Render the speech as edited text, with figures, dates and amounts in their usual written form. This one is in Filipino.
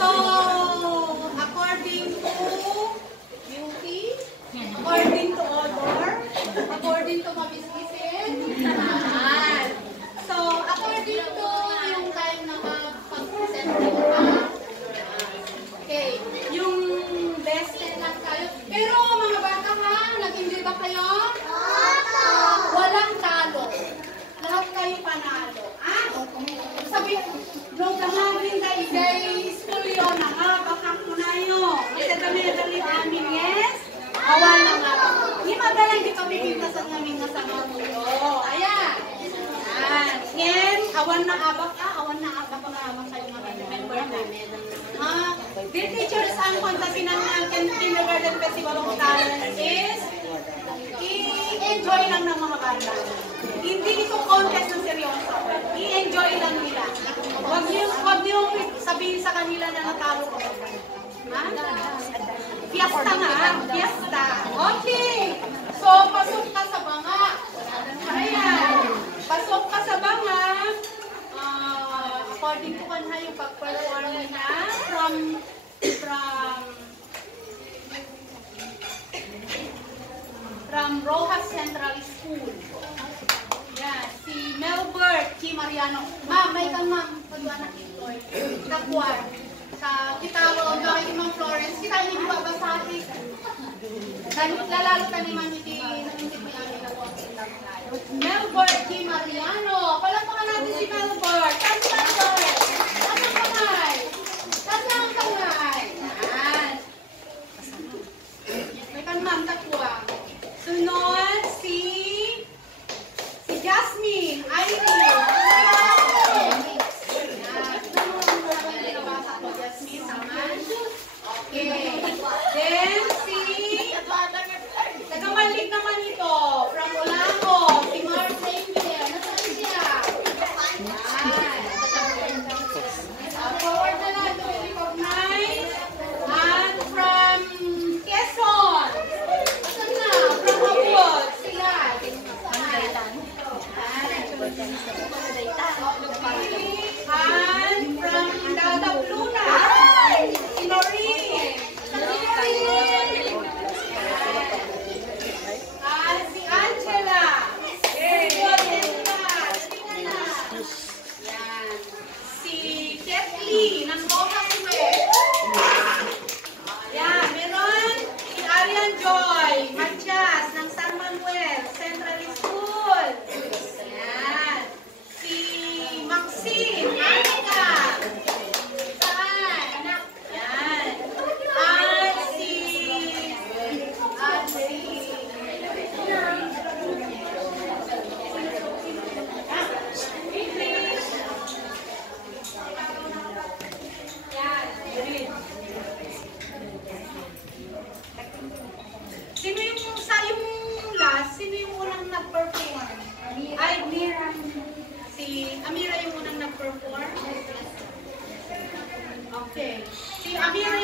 So, according to beauty, according to odor, according to mabisbisin, so, according to yung time na pag-present ka, okay, yung best 10 lang kayo. Pero mga bata ha, nag-enjoy ba kayo? Walang talo. Lahat kayo panalo. Sabi, nung kamawin tayo, guys, school yun na nga, baka ko na yun. Kasi kami nagalit amin, yes? Awal na nga. Hindi madalang di kami pintasan namin nga sa mga mulo. Ayan. Yan. Awan na abak kayo mga member namin. Dear teachers, ang kontasin ng Kindergarten Festival of Talents is i-enjoy lang ng mga bata. Hindi ito contest ng seryoso. I-enjoy lang nila. Huwag niyo sabihin sa kanila na natalo ko. Fiesta nga. Fiesta. Okay. So, pasok ka sa banga. Ayan. Pasok ka sa banga. According to kanha yung pag-perform na from Rojas Central School. Yan, si Melbert G. Mariano. Ma'am, may kang ma'am. Pagwanak ito. Kakuan. Kita ko, kay Ma'am Florence, kita hindi babasahin. Lalalo ka ni Ma'am, hindi namin ako ang Melbert G. Mariano. Palapakan natin si Melbert. Kasi Melbert. Kasi ang kamay. Kasi ang kamay. Yan. May kang ma'am, kakuan. Sunod, si Jasmine, Irene. Jasmine, naman. Okay. Then, taga-Malik naman ito. From Olaco, si Mark Sanger. Nasaan siya? Forward na lang to recognize. And from Quezon. Nasaan na? From Abud. Sila. And from Dadap Luna. Si Noreen. Si Angela. Si Kathleen ng Rojas West. Yan, meron si Arian Joy Matias ng San Manuel Central School. Yan. Si Maxine Anika. Saan? Anak. Yan. At si sino yung last? Sino yung unang nag-perform? Ay, Amira. Si Amira yung unang nag-perform? Okay. Si Amira